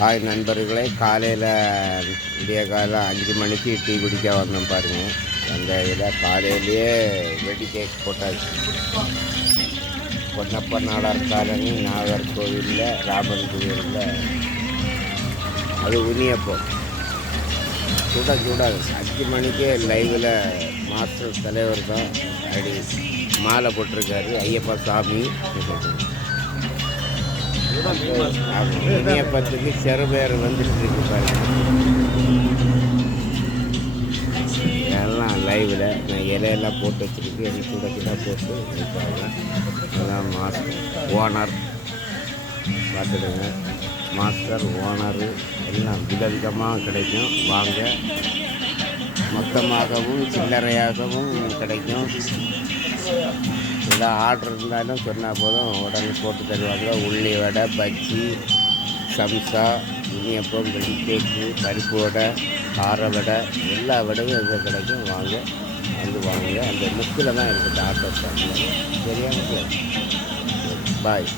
Hi நண்பர்களே, காலையில் விடிய காலம் 5 மணிக்கு டீ குடிக்க வந்தோம் பாருங்கள். அந்த இதில் காலையிலேயே வெடி கேக் போட்டாச்சு. பொன்னப்ப நாடார் காலனி, நாகர்கோவிலில், ராமன் கோவிலில். அது உனியப்போ சுட 5 மணிக்கே லைவில் மாஸ்டர் தலைவர் தான் அப்படி மாலை போட்டிருக்காரு. ஐயப்பா சாமி இனியப்பத்துக்கு செருபேர் வந்துட்டு இருக்கு பாருங்க. எல்லாம் லைவில் நான் இலையெல்லாம் போட்டு வச்சுருக்கு. எனக்கு சுட போட்டு வைப்பாங்க. அதான் மாஸ்டர் ஓனர் பார்த்துடுங்க. மாஸ்டர் ஓனரு எல்லாம் விதவிதமாக கிடைக்கும். வாங்க, மொத்தமாகவும் சில்லறையாகவும் கிடைக்கும். ஏதாவது ஆர்டர் இருந்தாலும் சொன்னால் போதும், உடனே போட்டு தருவாங்க. உள்ளி வடை, பஜ்ஜி, சம்சா, இனியப்பம், வெடி கேக்கு, பருப்பு வடை, கார வடை, எல்லா வடையும் இங்கே கிடைக்கும். வாங்க, வந்து வாங்க. அந்த முக்கில் தான் இருக்குது ஆட்டோ ஸ்டாண்டில். சரியா? பாய்.